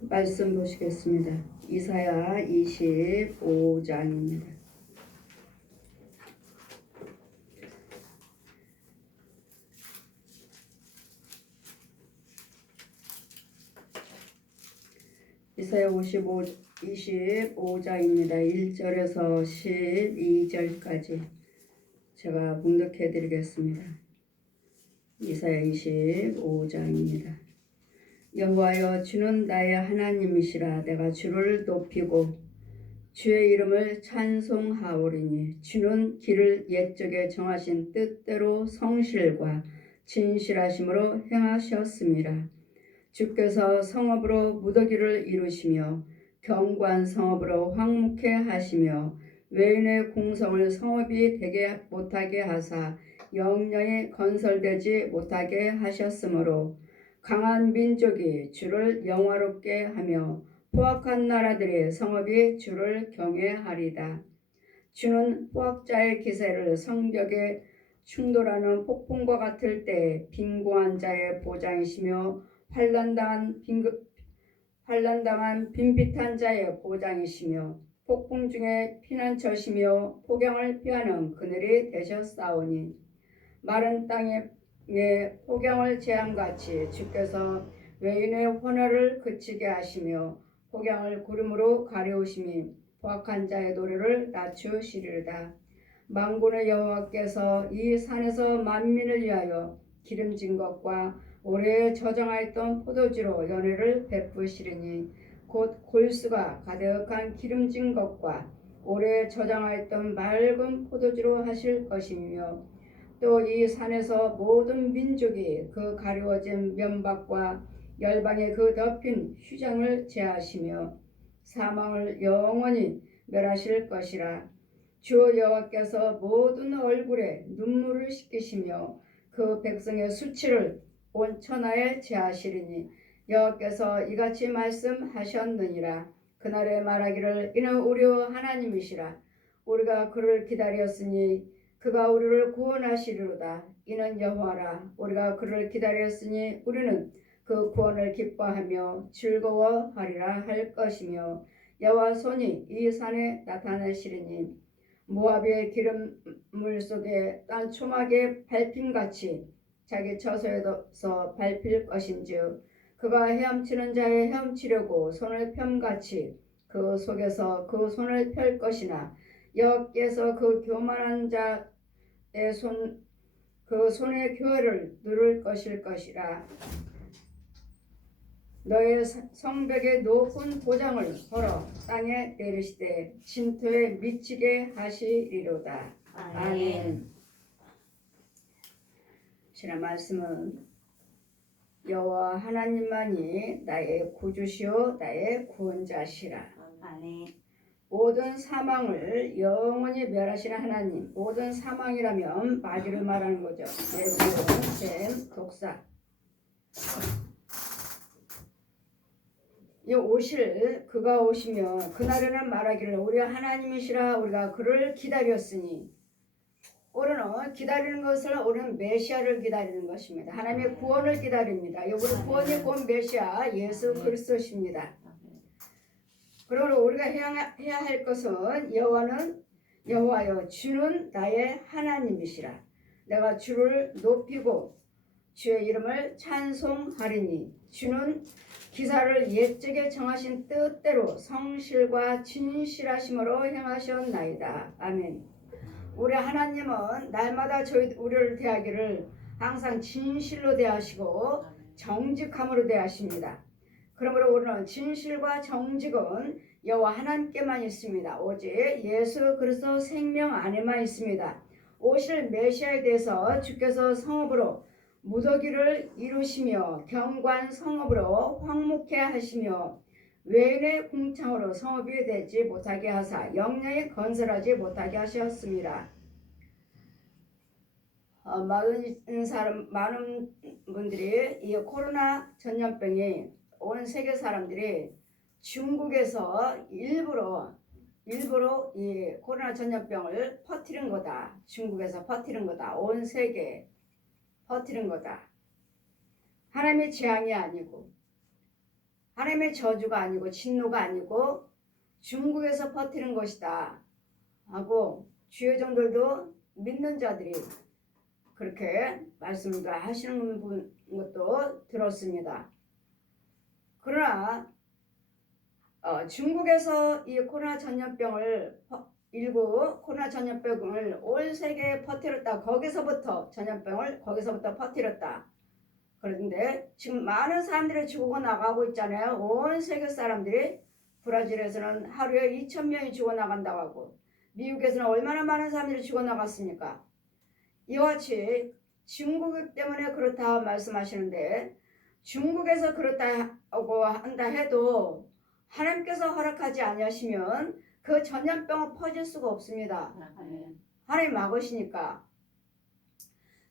말씀 보시겠습니다. 이사야 25장입니다. 이사야 25장입니다. 1절에서 12절까지 제가 봉독해 드리겠습니다. 이사야 25장입니다. 여호와여, 주는 나의 하나님이시라. 내가 주를 높이고 주의 이름을 찬송하오리니 주는 길을 옛적에 정하신 뜻대로 성실과 진실하심으로 행하셨음이라. 주께서 성읍으로 무더기를 이루시며 견고한 성읍으로 황무케 하시며 외인의 공성을 성읍이 되게 못하게 하사 영영이 건설되지 못하게 하셨으므로 강한 민족이 주를 영화롭게 하며 포악한 나라들의 성읍이 주를 경외하리다. 주는 포악자의 기세를 성벽에 충돌하는 폭풍과 같을 때 빈고한 자의 보장이시며 환난당한 빈빗한 자의 보장이시며 폭풍 중에 피난처시며 폭염을 피하는 그늘이 되셨사오니 마른 땅에 폭염을 제함같이 주께서 외인의 혼혈을 그치게 하시며 폭염을 구름으로 가려우심이 포악한 자의 노래를 낮추시리로다. 만군의 여호와께서 이 산에서 만민을 위하여 기름진 것과 오래 저장하였던 포도주로 연회를 베푸시리니 곧 골수가 가득한 기름진 것과 오래 저장하였던 맑은 포도주로 하실 것이며 또 이 산에서 모든 민족이 그 가리워진 면박과 열방의 그 덮인 휘장을 제하시며 사망을 영원히 멸하실 것이라. 주 여호와께서 모든 얼굴에 눈물을 씻기시며 그 백성의 수치를 온 천하에 제하시리니 여호와께서 이같이 말씀하셨느니라. 그날에 말하기를 이는 우리 하나님이시라. 우리가 그를 기다렸으니 그가 우리를 구원하시리로다. 이는 여호와라. 우리가 그를 기다렸으니 우리는 그 구원을 기뻐하며 즐거워하리라 할 것이며 여호와 손이 이 산에 나타나시리니 모압의 기름물 속에 딴 초막의 밟힘같이 자기 처소에서 밟힐 것인즉 그가 헤엄치는 자의 헤엄치려고 손을 펴같이 그 속에서 그 손을 펼 것이나 여호와께서 그 교만한 자의 그 손의 교회를 누를 것이라. 너의 성벽에 높은 보장을 걸어 땅에 내리시되 진토에 미치게 하시리로다. 아멘. 지난 말씀은 여호와 하나님만이 나의 구주시오 나의 구원자시라. 아멘. 모든 사망을 영원히 멸하시는 하나님. 모든 사망이라면 마귀를 말하는 거죠. 내부용, 뱀, 독사. 이 그가 오시며 그날에는 말하기를 우리 하나님이시라. 우리가 그를 기다렸으니 우리는 기다리는 것을 우리는 메시아를 기다리는 것입니다. 하나님의 구원을 기다립니다. 우리 구원이 곧 메시아 예수 그리스도십니다. 그러므로 우리가 해야 할 것은 여호와여 주는 나의 하나님이시라. 내가 주를 높이고 주의 이름을 찬송하리니 주는 기사를 옛적에 정하신 뜻대로 성실과 진실하심으로 행하셨나이다. 아멘. 우리 하나님은 날마다 우리를 대하기를 항상 진실로 대하시고 정직함으로 대하십니다. 그러므로 우리는 진실과 정직은 여호와 하나님께만 있습니다. 오직 예수 그리스도 생명 안에만 있습니다. 오실 메시아에 대해서 주께서 성읍으로 무더기를 이루시며 견고한 성읍으로 황무케 하시며 외인의 궁창으로 성읍이 되지 못하게 하사 영영이 건설하지 못하게 하셨습니다. 많은 분들이 이 코로나 전염병이 온 세계 사람들이 중국에서 일부러 이 코로나 전염병을 퍼뜨린 거다. 중국에서 퍼뜨린 거다. 온 세계에 퍼뜨린 거다. 하나님의 재앙이 아니고 하나님의 저주가 아니고 진노가 아니고 중국에서 버티는 것이다 하고 주의 종들도 믿는 자들이 그렇게 말씀을 하시는 것도 들었습니다. 그러나 중국에서 이 코로나 전염병을 코로나 전염병을 온 세계에 퍼뜨렸다. 거기서부터 퍼뜨렸다. 그런데 지금 많은 사람들이 죽어나가고 있잖아요. 온 세계 사람들이 브라질에서는 하루에 2,000명이 죽어나간다고 하고 미국에서는 얼마나 많은 사람들이 죽어나갔습니까? 이와 같이 중국 때문에 그렇다 말씀하시는데 중국에서 그렇다고 한다 해도 하나님께서 허락하지 아니하시면 그 전염병은 퍼질 수가 없습니다. 하나님 막으시니까.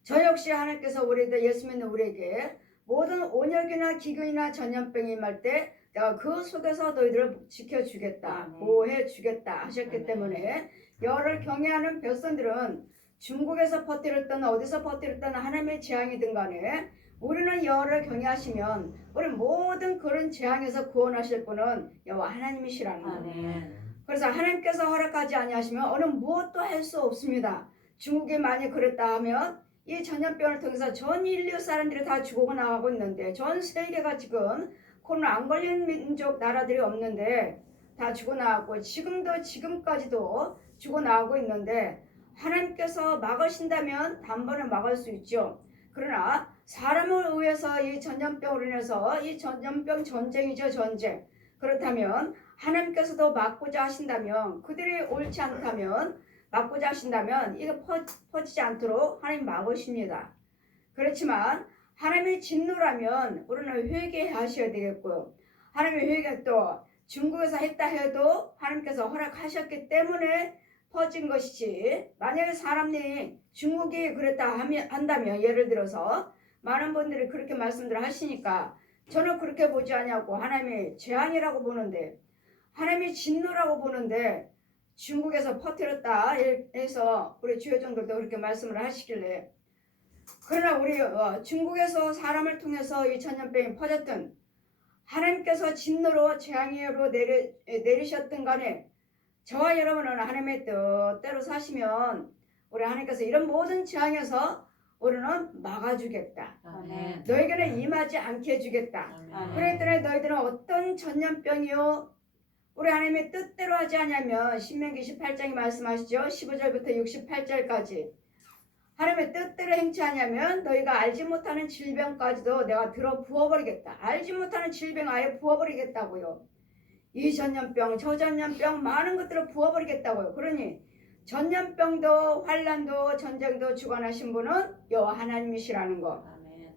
저 역시 하나님께서 우리들 예수 믿는 우리에게 모든 온역이나 기근이나 전염병이 임할 때 내가 그 속에서 너희들을 지켜주겠다, 보호해주겠다 하셨기 때문에 여를 경외하는 백성들은 중국에서 퍼뜨렸든 어디서 퍼뜨렸든 하나님의 재앙이든 간에 우리는 여호와를 경외하시면 우리 모든 그런 재앙에서 구원하실 분은 여호와 하나님이시라는 거예요. 그래서 하나님께서 허락하지 아니하시면 어느 무엇도 할 수 없습니다. 중국이 만약 그랬다 하면 이 전염병을 통해서 전 인류 사람들이 다 죽어나가고 있는데 전 세계가 지금 코로나 안 걸린 민족 나라들이 없는데 다 죽어나가고 지금까지도 죽어나가고 있는데 하나님께서 막으신다면 단번에 막을 수 있죠. 그러나 사람을 의해서 이 전염병으로 인해서 이 전염병 전쟁이죠. 전쟁. 그렇다면 하나님께서도 막고자 하신다면 그들이 옳지 않다면 막고자 하신다면 이거 퍼지지 않도록 하나님 막으십니다. 그렇지만 하나님의 진노라면 우리는 회개하셔야 되겠고요. 하나님의 회개 또 중국에서 했다 해도 하나님께서 허락하셨기 때문에 퍼진 것이지 만약에 사람들이 중국이 그랬다 한다면 예를 들어서 많은 분들이 그렇게 말씀들 하시니까 저는 그렇게 보지 않냐고 하나님의 재앙이라고 보는데 하나님의 진노라고 보는데 중국에서 퍼뜨렸다 해서 우리 주요정들도 그렇게 말씀을 하시길래 그러나 우리 중국에서 사람을 통해서 이 전염병이 퍼졌던 하나님께서 진노로 재앙으로 내리셨던 간에 저와 여러분은 하나님의 뜻대로 사시면 우리 하나님께서 이런 모든 재앙에서 우리는 막아주겠다. 아멘. 너희에게는 임하지 않게 해주겠다. 아멘. 그랬더니 너희들은 어떤 전염병이요 우리 하나님의 뜻대로 하지 않으면 신명기 18장이 말씀하시죠. 15절부터 68절까지 하나님의 뜻대로 행치 않으면 너희가 알지 못하는 질병까지도 내가 들어 부어버리겠다. 알지 못하는 질병 아예 부어버리겠다고요. 이 전염병 저 전염병 많은 것들을 부어버리겠다고요. 그러니 전염병도 환난도 전쟁도 주관하신 분은 여호와 하나님이시라는 거. 아멘.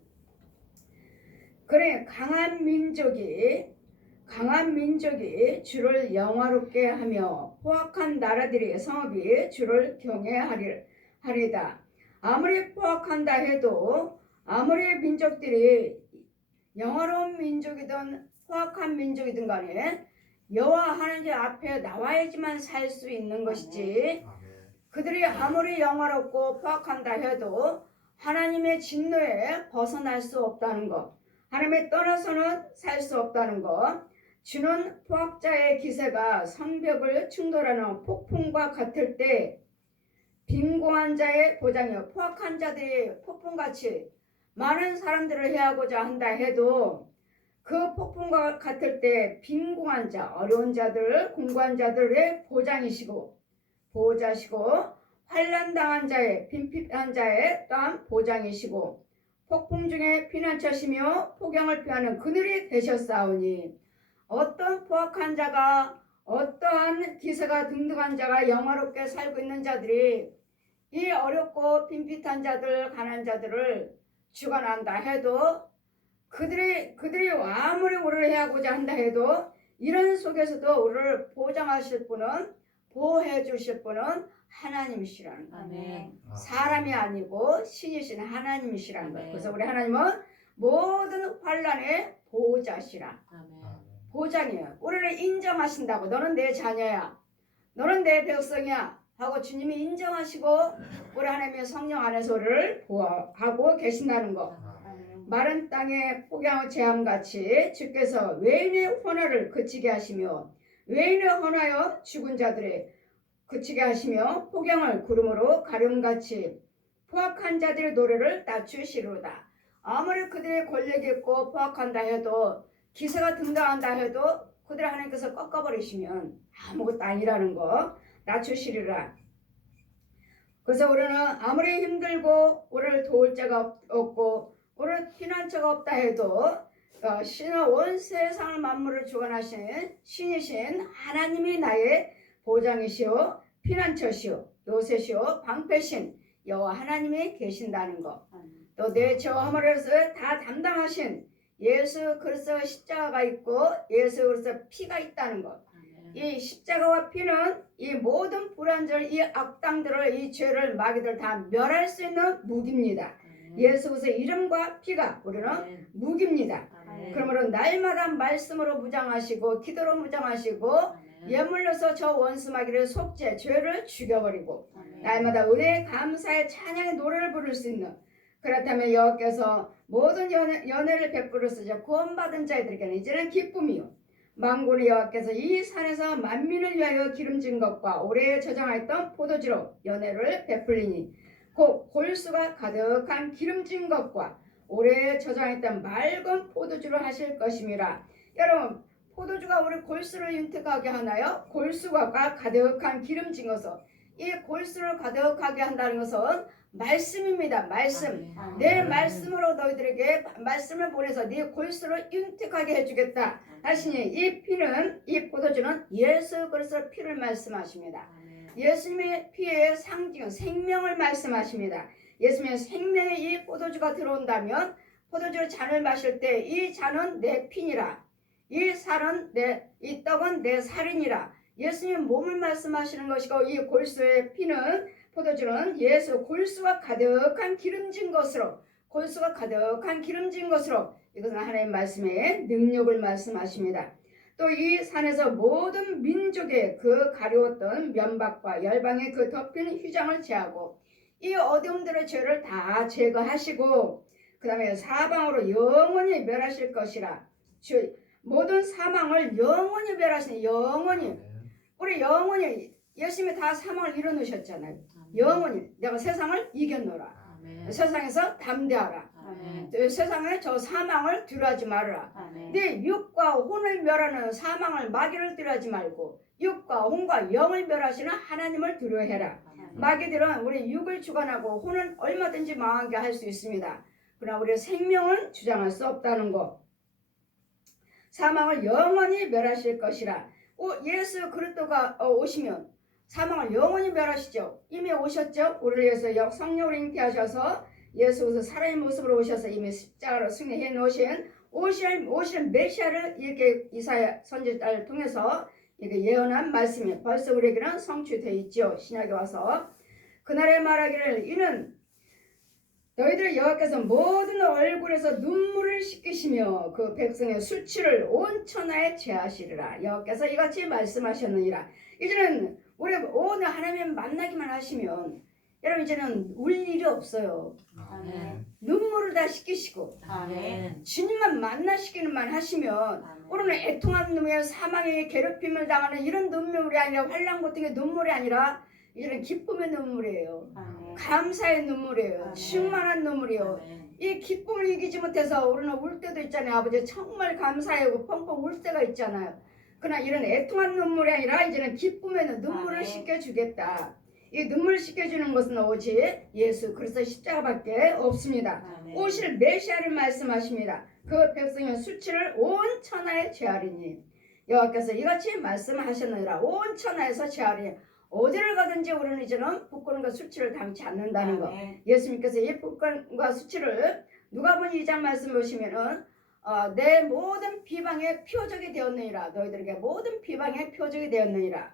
그래 강한 민족이 주를 영화롭게 하며 포악한 나라들이 성읍이 주를 경외하리다. 아무리 포악한다 해도 아무리 민족들이 영화로운 민족이든 포악한 민족이든 간에 여호와 하나님 앞에 나와야지만 살 수 있는 것이지 그들이 아무리 영화롭고 포악한다 해도 하나님의 진노에 벗어날 수 없다는 것, 하나님의 떠나서는 살 수 없다는 것, 주는 포악자의 기세가 성벽을 충돌하는 폭풍과 같을 때 빈공한 자의 보장이요. 포악한 자들이 폭풍같이 많은 사람들을 해하고자 한다 해도 그 폭풍과 같을 때 빈공한 자, 어려운 자들, 공고한 자들의 보장이시고 보호자시고 환난당한 자의 빈핍한 자의 또한 보장이시고 폭풍 중에 피난처시며 폭염을 피하는 그늘이 되셨사오니 어떤 포악한 자가 어떠한 기세가 등등한 자가 영화롭게 살고 있는 자들이 이 어렵고 빈핍한 자들, 가난한 자들을 주관한다 해도 그들이 아무리 우리를 해하고자 한다 해도 이런 속에서도 우리를 보장하실 분은 보호해 주실 분은 하나님이시라는 거예요. 아멘. 사람이 아니고 신이신 하나님이시라는 거예요. 아멘. 그래서 우리 하나님은 모든 환난의 보호자시라. 아멘. 보장이에요. 우리를 인정하신다고. 너는 내 자녀야. 너는 내 백성이야. 하고 주님이 인정하시고 우리 하나님의 성령 안에서 우리를 보호하고 계신다는 거. 마른 땅에 폭양의 재함같이 주께서 외인의 혼화를 그치게 하시며 외인의 혼하여 죽은 자들의 그치게 하시며 폭양을 구름으로 가름같이 포악한 자들의 노래를 낮추시로다. 아무리 그들의 권력이 있고 포악한다 해도 기세가 등장한다 해도 그들 하나님께서 꺾어버리시면 아무것도 아니라는 거 낮추시리라. 그래서 우리는 아무리 힘들고 우리를 도울 자가 없고 우리를 피난처가 없다 해도 신은 온 세상을 만물을 주관하신 신이신 하나님이 나의 보장이시오 피난처시오 요새시오 방패신 여호와 하나님이 계신다는 것. 또 내 죄와 허물을 다 담당하신 예수 그리스도의 십자가가 있고 예수 그리스도의 피가 있다는 것. 이 십자가와 피는 이 모든 불완전 이 악당들을 이 죄를 마귀들 다 멸할 수 있는 무기입니다. 예수 그리스도의 이름과 피가 우리는 무기입니다. 그러므로 날마다 말씀으로 무장하시고 기도로 무장하시고 예물로서 저 원수 마귀를 속죄 죄를 죽여버리고 날마다 은혜 감사의 찬양의 노래를 부를 수 있는 그렇다면 여호와께서 모든 연회를 베풀어서 구원받은 자들에게는 이제는 기쁨이요 만군의 여호와께서 이 산에서 만민을 위하여 기름진 것과 오래 저장하였던 포도주로 연회를 베풀리니 곧 골수가 가득한 기름진 것과 오래 저장했던 맑은 포도주로 하실 것임이라. 여러분 포도주가 우리 골수를 윤택하게 하나요? 골수가 가득한 기름진 것을 이 골수를 가득하게 한다는 것은 말씀입니다. 말씀. 내 말씀으로 너희들에게 말씀을 보내서 네 골수를 윤택하게 해주겠다 하시니 이 피는 이 포도주는 예수 그리스도의 피를 말씀하십니다. 예수님의 피의 상징 생명을 말씀하십니다. 예수님의 생명의 이 포도주가 들어온다면 포도주 잔을 마실 때 이 잔은 내 피니라 이 살은 이 떡은 내 살이니라. 예수님 몸을 말씀하시는 것이고 이 골수의 피는 포도주는 예수 골수가 가득한 기름진 것으로 골수가 가득한 기름진 것으로 이것은 하나님의 말씀의 능력을 말씀하십니다. 또 이 산에서 모든 민족의 그 가려웠던 면박과 열방의 그 덮인 휘장을 제하고 이 어둠들의 죄를 다 제거하시고 그 다음에 사방으로 영원히 멸하실 것이라. 모든 사망을 영원히 멸하시니 영원히 우리 영원히 예수님이 다 사망을 이뤄놓으셨잖아요. 영원히 내가 세상을 이겼노라. 세상에서 담대하라. 세상에 저 사망을 두려워하지 말아라. 네 육과 혼을 멸하는 사망을 마귀를 두려워하지 말고 육과 혼과 영을 멸하시는 하나님을 두려워해라. 마귀들은 우리 육을 주관하고 혼은 얼마든지 망하게 할 수 있습니다. 그러나 우리의 생명은 주장할 수 없다는 것. 사망을 영원히 멸하실 것이라. 예수 그리스도가 오시면 사망을 영원히 멸하시죠. 이미 오셨죠. 우리를 위해서 성령을 잉태하셔서 예수 그리스도 사람의 모습으로 오셔서 이미 십자가로 승리해 놓으신 오실 메시아를 이렇게 이사야 선지자를 통해서 이렇게 예언한 말씀이 벌써 우리에게는 성취되어 있죠. 신약에 와서 그날에 말하기를 이는 너희들 여호와께서 모든 얼굴에서 눈물을 씻기시며 그 백성의 수치를 온 천하에 제하시리라. 여호와께서 이같이 말씀하셨느니라. 이제는 우리 오늘 하나님 만나기만 하시면 여러분 이제는 울 일이 없어요. 아멘. 눈물을 다 씻기시고 아멘. 주님만 만나시기만 하시면 우리는 애통한 눈물 사망의 괴롭힘을 당하는 이런 눈물이 아니라 환난 고통의 눈물이 아니라 이제는 기쁨의 눈물이에요. 아멘. 감사의 눈물이에요. 아멘. 충만한 눈물이에요. 아멘. 이 기쁨을 이기지 못해서 우리는 울 때도 있잖아요. 아버지 정말 감사하고 펑펑 울 때가 있잖아요. 그러나 이런 애통한 눈물이 아니라 이제는 기쁨의 눈물을 아멘. 씻겨주겠다. 이 눈물을 씻겨주는 것은 오직 예수 그리스도 십자가밖에 없습니다. 아멘. 오실 메시아를 말씀하십니다. 그 백성의 수치를 온 천하에 제하리니 여호와께서 이같이 말씀하셨느니라. 온 천하에서 제하리니 어디를 가든지 우리는 이제는 부끄러움과 수치를 당치 않는다는 것. 예수님께서 이 부끄러움과 수치를 누가복음 2장 말씀 보시면은 내 모든 비방의 표적이 되었느니라. 너희들에게 모든 비방의 표적이 되었느니라.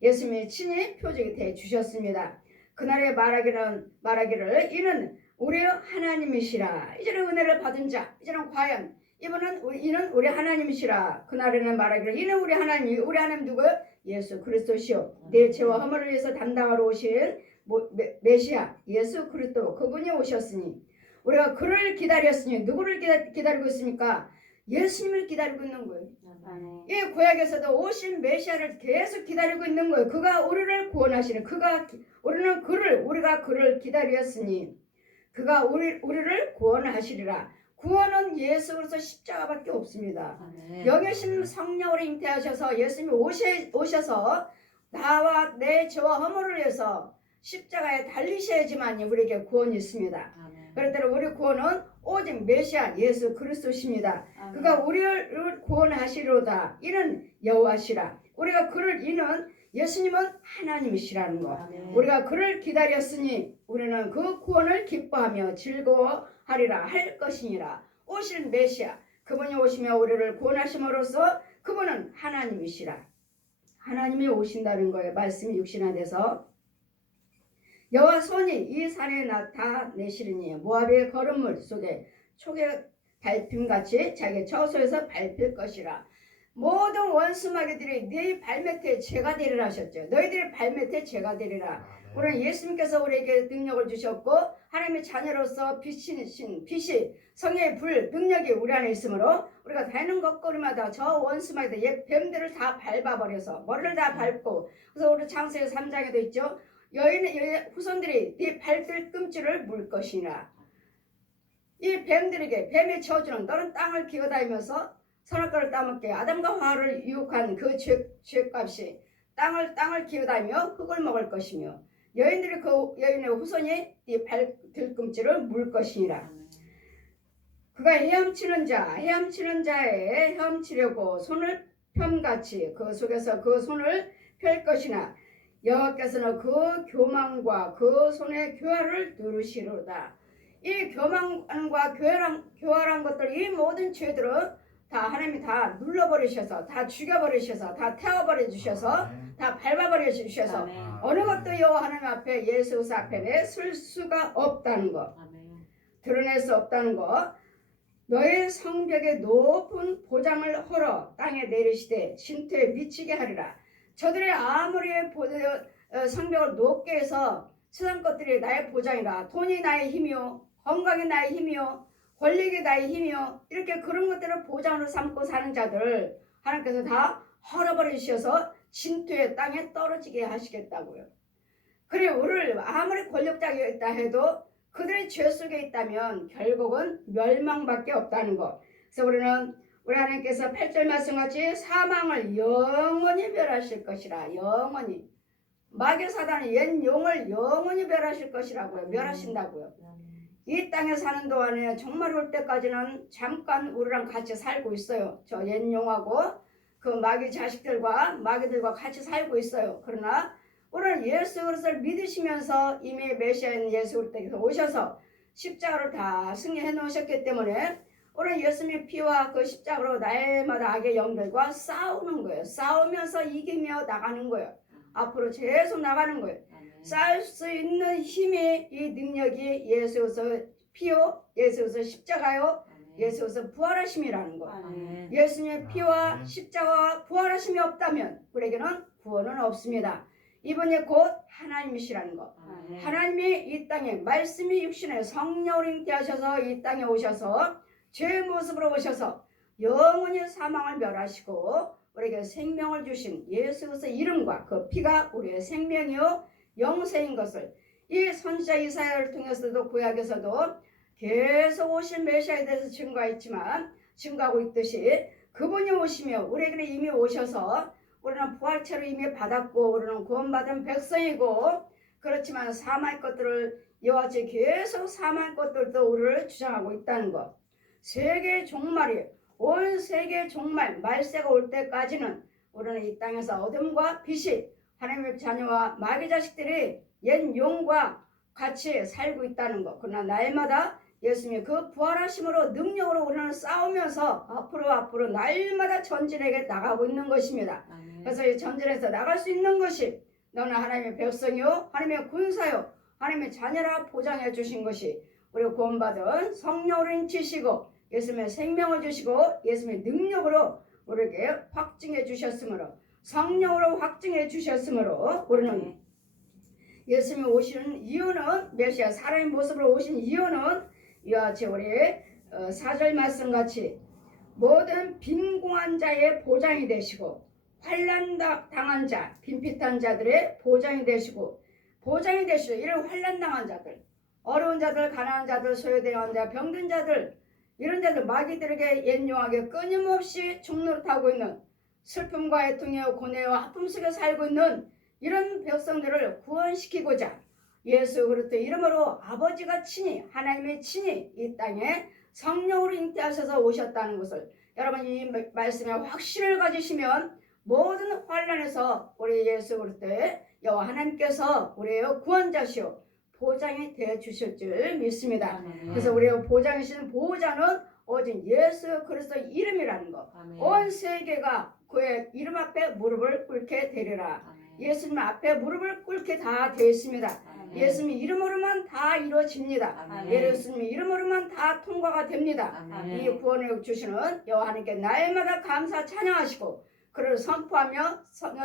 예수님이 친히 표적이 되어 주셨습니다. 그날에 말하기를 이는 우리의 하나님이시라. 이제는 은혜를 받은 자, 이제는 과연 이는 우리 하나님이시라. 그날에는 말하기를 이는 우리 하나님 누구? 예수 그리스도시요 내 죄와 허물을 위해서 담당하러 오신 메시아 예수 그리스도 그분이 오셨으니 우리가 그를 기다렸으니 누구를 기다리고 있습니까? 예수님을 기다리고 있는 거예요. 아멘. 이 구약에서도 오신 메시아를 계속 기다리고 있는 거예요. 그가 우리를 구원하시는 우리가 그를 기다렸으니 그가 우리를 구원하시리라. 구원은 예수 그리스도 십자가밖에 없습니다. 아멘. 영이신 성령으로 잉태하셔서 예수님이 오셔서 나와 내 죄와 허물을 위해서 십자가에 달리셔야지만 우리에게 구원이 있습니다. 아멘. 그렇다면 우리 구원은 오직 메시아 예수 그리스도십니다. 아멘. 그가 우리를 구원하시리로다. 이는 여호와시라. 우리가 그를 이는 예수님은 하나님이시라는 거. 아멘. 우리가 그를 기다렸으니 우리는 그 구원을 기뻐하며 즐거워하리라 할 것이니라. 오실 메시아 그분이 오시며 우리를 구원하심으로써 그분은 하나님이시라. 하나님이 오신다는 거예요. 말씀이 육신화돼서 여호와 손이 이 산에 나타내시리니 모압의 거름물 속에 초계 밟힘같이 자기 처소에서 밟힐 것이라. 모든 원수마귀들이 네 발밑에 죄가 되리라 하셨죠. 너희들의 발밑에 죄가 되리라. 우리는 예수님께서 우리에게 능력을 주셨고 하나님의 자녀로서 빛이 성령의 불 능력이 우리 안에 있으므로 우리가 다니는 것거리마다 저 원수마귀들 옛 뱀들을 다 밟아버려서 머리를 다 밟고 그래서 우리 창세기 3장에도 있죠. 여인의 후손들이 네 발들꿈치를 물 것이나 이 뱀들에게 뱀의 저주는 너는 땅을 기어다니면서 선악과를 따먹게 아담과 하와를 유혹한 그 죄값이 땅을 기어다니며 흙을 먹을 것이며 여인들이 그 여인의 후손이 이 발들꿈치를 물 것이니라. 그가 헤엄치는 자의 헤엄치려고 손을 편같이 그 속에서 그 손을 펼 것이나 여호와께서는 그 교만과 그 손의 교활을 누르시로다. 이 교만과 교활한 것들 이 모든 죄들은 다 하나님이 다 눌러버리셔서 다 죽여버리셔서 다 태워버려 주셔서 다 밟아버려 주셔서 아멘. 어느 것도 여호와 하나님 앞에 예수 앞에 쓸 수가 없다는 것, 아멘. 드러낼 수 없다는 것. 너의 성벽에 높은 보장을 헐어 땅에 내리시되 진토에 미치게 하리라. 저들의 아무리 성벽을 높게 해서 세상 것들이 나의 보장이라. 돈이 나의 힘이요, 건강이 나의 힘이요, 권력이 나의 힘이요, 이렇게 그런 것들을 보장으로 삼고 사는 자들 하나님께서 다 헐어버리셔서 진토의 땅에 떨어지게 하시겠다고요. 그래 우리를 아무리 권력자가 있다 해도 그들의 죄 속에 있다면 결국은 멸망밖에 없다는 것. 그래서 우리 하나님께서 8절 말씀같이 사망을 영원히 멸하실 것이라. 영원히. 마귀 사단은 옛 용을 영원히 멸하실 것이라고요. 멸하신다고요. 이 땅에 사는 동안에 정말 올 때까지는 잠깐 우리랑 같이 살고 있어요. 저 옛 용하고 그 마귀 자식들과 마귀들과 같이 살고 있어요. 그러나 오늘 예수 그리스도를 믿으시면서 이미 메시아인 예수 그리스도께서 오셔서 십자가를 다 승리해 놓으셨기 때문에 오늘 예수님의 피와 그 십자가로 날마다 악의 영들과 싸우는 거예요. 싸우면서 이기며 나가는 거예요. 앞으로 계속 나가는 거예요. 싸울 수 있는 힘이 이 능력이 예수 그리스도 피요, 예수 그리스도 십자가요, 예수 그리스도 부활하심이라는 거. 예수님의 피와 십자가와 부활하심이 없다면 우리에게는 구원은 없습니다. 이분이 곧 하나님이시라는 것. 하나님이 이 땅에 말씀이 육신에 성령으로 잉태하셔서 이 땅에 오셔서 죄의 모습으로 오셔서 영원히 사망을 멸하시고 우리에게 생명을 주신 예수 그리스도 이름과 그 피가 우리의 생명이요 영생인 것을 이 선지자 이사야를 통해서도 구약에서도 계속 오신 메시아에 대해서 증거하고 있듯이 그분이 오시며 우리에게는 이미 오셔서 우리는 부활체로 이미 받았고 우리는 구원받은 백성이고 그렇지만 사망의 것들을 이와 같이 계속 사망의 것들도 우리를 주장하고 있다는 것. 세계 종말이 온 세계 종말 말세가 올 때까지는 우리는 이 땅에서 어둠과 빛이 하나님의 자녀와 마귀 자식들이 옛 용과 같이 살고 있다는 것. 그러나 날마다 예수님이 그 부활하심으로 능력으로 우리는 싸우면서 앞으로 날마다 전진에게 나가고 있는 것입니다. 그래서 이 전진에서 나갈 수 있는 것이 너는 하나님의 백성이요 하나님의 군사요 하나님의 자녀라 보장해 주신 것이 우리 구원받은 성령으로 인치시고 예수님의 생명을 주시고 예수님의 능력으로 우리에게 확증해 주셨으므로 성령으로 확증해 주셨으므로 우리는 예수님이 오시는 이유는 메시아 사람의 모습으로 오신 이유는 이와 같이 우리 4절 말씀 같이 모든 빈궁한 자의 보장이 되시고 환난 당한 자, 빈핍한 자들의 보장이 되시고 이런 환난 당한 자들, 어려운 자들, 가난한 자들, 소외당한 자, 병든 자들, 이런 자들 마귀들에게 연용하게 끊임없이 종노릇하고 있는 슬픔과 애통이와 고뇌와 아픔 속에 살고 있는 이런 백성들을 구원시키고자 예수 그리스도 이름으로 아버지가 친히 하나님의 친히 이 땅에 성령으로 잉태하셔서 오셨다는 것을 여러분 이 말씀에 확신을 가지시면 모든 환난에서 우리 예수 그리스도의 여호와 하나님께서 우리의 구원자시오 보장이 되어 주실 줄 믿습니다. 그래서 우리의 보장이신 보호자는 오직 예수 그리스도 이름이라는 것. 온 세계가 그의 이름 앞에 무릎을 꿇게 되리라. 예수님 앞에 무릎을 꿇게 다 되어 있습니다. 예수님 이름으로만 다 이루어집니다. 예수님 이름으로만 다 통과가 됩니다. 이 구원을 주시는 여호와 하나님께 날마다 감사 찬양하시고 그를 선포하며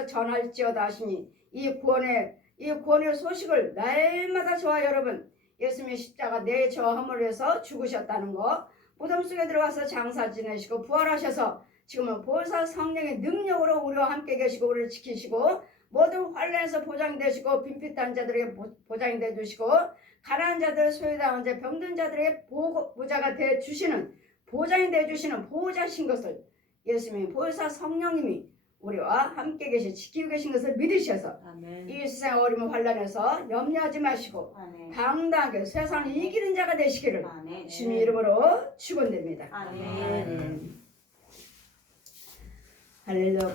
전할지어다 하시니 이 구원의 소식을 날마다 저와 여러분 예수님의 십자가 내 저함을 위해서 죽으셨다는 것 무덤 속에 들어가서 장사 지내시고 부활하셔서 지금은 보혜사 성령의 능력으로 우리와 함께 계시고 우리를 지키시고 모든 환난에서 보장이 되시고 빈핍한 자들에게 보장이 되어 주시고 가난한 자들 소외당한 자 병든 자들에게 보호자가 되어 주시는 보장이 되어 주시는 보호자신 것을 예수님의 보혜사 성령님이 우리와 함께 계시 지키고 계신 것을 믿으셔서 이 세상 어려운 환난에서 염려하지 마시고 당당하게 세상을 이기는 자가 되시기를 주님의 이름으로 축원됩니다. 할렐루야.